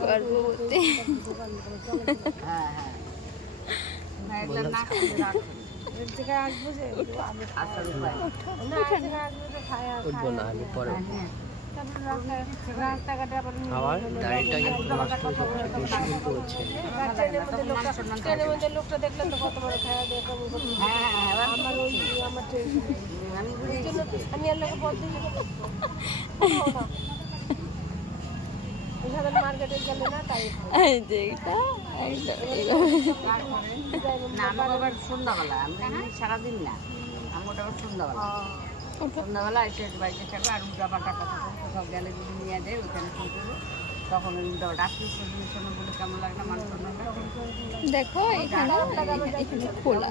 গর্ভবতী। হ্যাঁ হ্যাঁ উঠবো না আমি পরে আমার দাড়িটা কিন্তু নষ্ট হচ্ছে, বেশি কিন্তু হচ্ছে। লোকটা দেখলে তো কত বড় খাওয়া দেখা আমার ওই আমার আমি এর লোকে বল দিই মার্কেটে গেলে না তাই সন্ধ্যাবেলা আমি সারাদিন না আমি ওটা সন্ধ্যাবেলা সন্ধ্যাবেলা এসে বাড়িতে থাকবে আর উল্টাপাল্টা কথা কোথাও গেলে যদি নিয়ে যায় ওইখানে ফোন করবো তখন রাত্রি পর্যন্ত বলে কেমন লাগে না মানুষ দেখো এখানে খোলা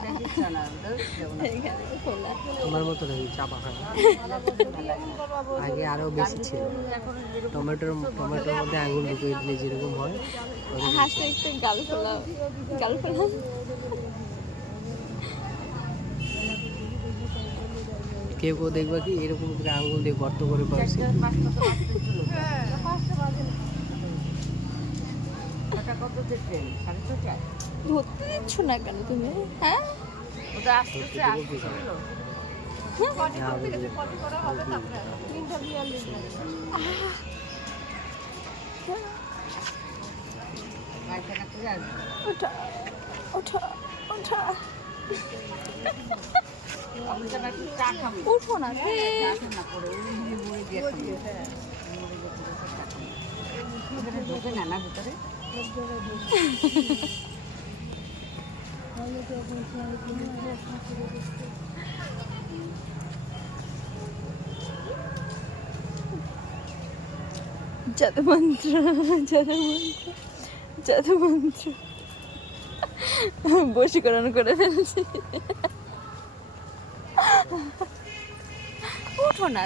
তোমার মতো নেই চাপা খায়। আগে আরো বেশি ছিল। টমেটোর মধ্যে আঙুল ঢুকিয়ে দিলে যেরকম হয়, হাসতে একটু গাল ফোলা গাল ফোলা। কেউ কেউ দেখবা কি এরকম করে আঙুল দিয়ে গর্ত করে পারছে। ধরতে দিচ্ছ না কেন তুমি? হ্যাঁ ওঠা ওঠা ওঠা উঠো না ঢোকে না না ভিতরে জাদু মন্ত্র জাদু মন্ত্র জাদু মন্ত্র বশীকরণ করে ফেলছি। উঠো না।